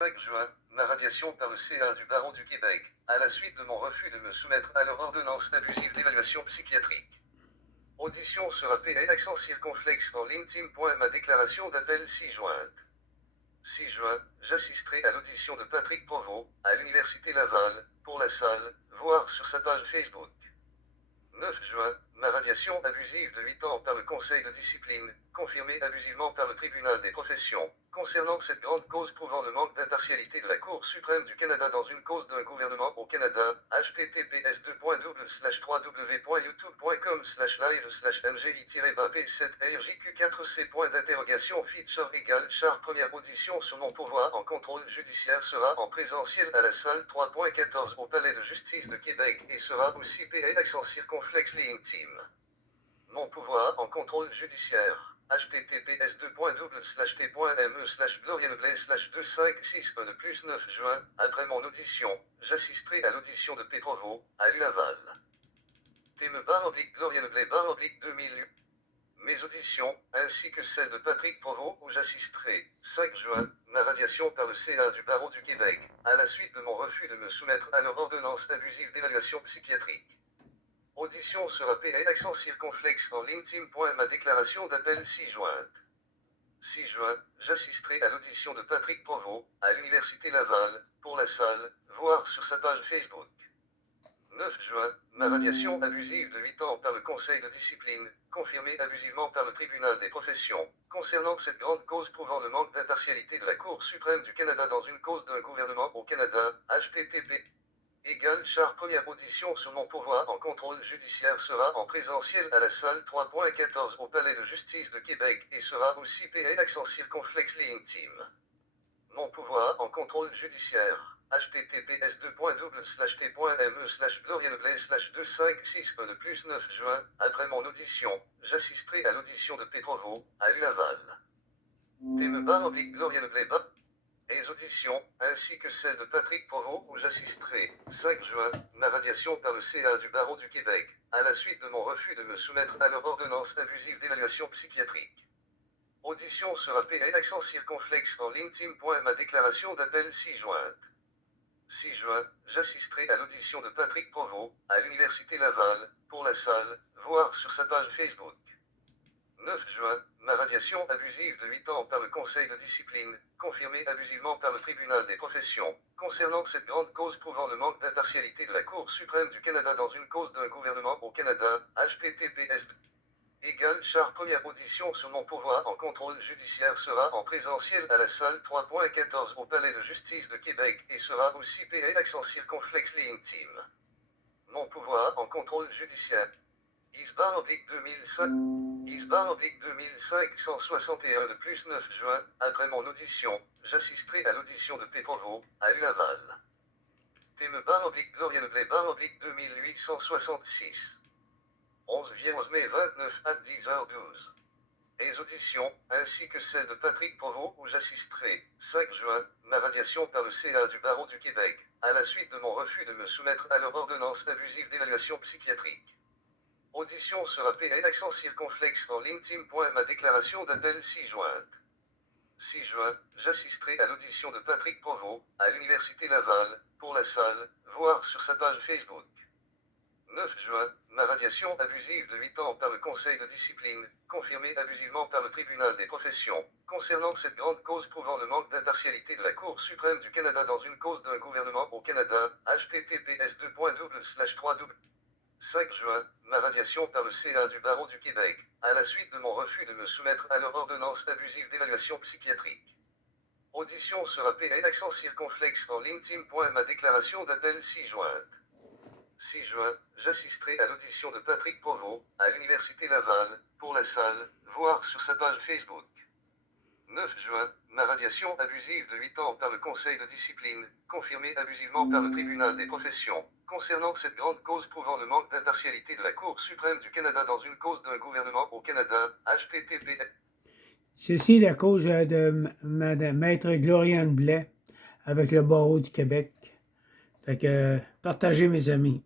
5 juin, ma radiation par le CA du barreau du Québec, à la suite de mon refus de me soumettre à leur ordonnance abusive d'évaluation psychiatrique. Audition sera payée accent circonflexe en LinkedIn. Ma déclaration d'appel 6 juin. 6 juin, j'assisterai à l'audition de Patrick Provost, à l'Université Laval, pour la salle, voir sur sa page Facebook. 9 juin, ma radiation abusive de 8 ans par le Conseil de discipline, confirmée abusivement par le Tribunal des professions, concernant cette grande cause prouvant le manque d'impartialité de la Cour suprême du Canada dans une cause d'un gouvernement au Canada, https://www.youtube.com/live/ngi-bap7rjq4c. Feature égale char. Première audition sur mon pouvoir en contrôle judiciaire sera en présentiel à la salle 3.14 au Palais de justice de Québec et sera aussi payé accent circonflexe LinkedIn. Mon pouvoir en contrôle judiciaire. https://t.me/glorienblay/256 de plus 9 juin, après mon audition, j'assisterai à l'audition de P. Provost, à l'U-Laval. T.me/glorienblay/2008. Mes auditions, ainsi que celles de Patrick Provost où j'assisterai, 5 juin, ma radiation par le CA du barreau du Québec, à la suite de mon refus de me soumettre à leur ordonnance abusive d'évaluation psychiatrique. Audition sera payée accent circonflexe en LinkedIn. Ma déclaration d'appel 6 juin. 6 juin, j'assisterai à l'audition de Patrick Provost, à l'Université Laval, pour la salle, voir sur sa page Facebook. 9 juin, ma radiation abusive de 8 ans par le Conseil de discipline, confirmée abusivement par le Tribunal des professions, concernant cette grande cause prouvant le manque d'impartialité de la Cour suprême du Canada dans une cause d'un gouvernement au Canada, http égale char. Première audition sur mon pouvoir en contrôle judiciaire sera en présentiel à la salle 3.14 au Palais de justice de Québec et sera aussi payé accent circonflexe LinkedIn. Mon pouvoir en contrôle judiciaire. https://t.me/glorienblay/256 de plus 9 juin, après mon audition, j'assisterai à l'audition de P. Provost, à l'U-Laval. T.me/glorienblay. Les auditions, ainsi que celles de Patrick Provost où j'assisterai, 5 juin, ma radiation par le CA du barreau du Québec, à la suite de mon refus de me soumettre à leur ordonnance abusive d'évaluation psychiatrique. Audition sera payée accent circonflexe en LinkedIn. Ma déclaration d'appel 6 juin. 6 juin, j'assisterai à l'audition de Patrick Provost, à l'Université Laval, pour la salle, voir sur sa page Facebook. 9 juin, ma radiation abusive de 8 ans par le Conseil de discipline, confirmée abusivement par le Tribunal des professions, concernant cette grande cause prouvant le manque d'impartialité de la Cour suprême du Canada dans une cause d'un gouvernement au Canada, https égale char. Première audition sur mon pouvoir en contrôle judiciaire sera en présentiel à la salle 3.14 au Palais de justice de Québec et sera aussi payé accent circonflexe LinkedIn. Mon pouvoir en contrôle judiciaire. ISBA/2005. ISBA/2561 de plus 9 juin, après mon audition, j'assisterai à l'audition de P. Provost, à l'U-Laval. T.me/glorienblay/2866. 11 mai 29 à 10h12. Les auditions, ainsi que celles de Patrick Provost où j'assisterai, 5 juin, ma radiation par le CA du barreau du Québec, à la suite de mon refus de me soumettre à leur ordonnance abusive d'évaluation psychiatrique. Audition sera payée accent circonflexe en LinkedIn. Ma déclaration d'appel 6 juin. 6 juin, j'assisterai à l'audition de Patrick Provost, à l'Université Laval, pour la salle, voir sur sa page Facebook. 9 juin, ma radiation abusive de 8 ans par le Conseil de discipline, confirmée abusivement par le Tribunal des professions, concernant cette grande cause prouvant le manque d'impartialité de la Cour suprême du Canada dans une cause d'un gouvernement au Canada, https://3w. 5 juin, ma radiation par le CA du barreau du Québec, à la suite de mon refus de me soumettre à leur ordonnance abusive d'évaluation psychiatrique. Audition sera payée accent circonflexe en LinkedIn. Ma déclaration d'appel 6 juin. 6 juin, j'assisterai à l'audition de Patrick Provost, à l'Université Laval, pour la salle, voir sur sa page Facebook. 9 juin, ma radiation abusive de 8 ans par le Conseil de discipline, confirmée abusivement par le Tribunal des professions, concernant cette grande cause prouvant le manque d'impartialité de la Cour suprême du Canada dans une cause d'un gouvernement au Canada, http. Ceci est la cause de Maître Gloriane Blais avec le barreau du Québec. Fait que partagez mes amis.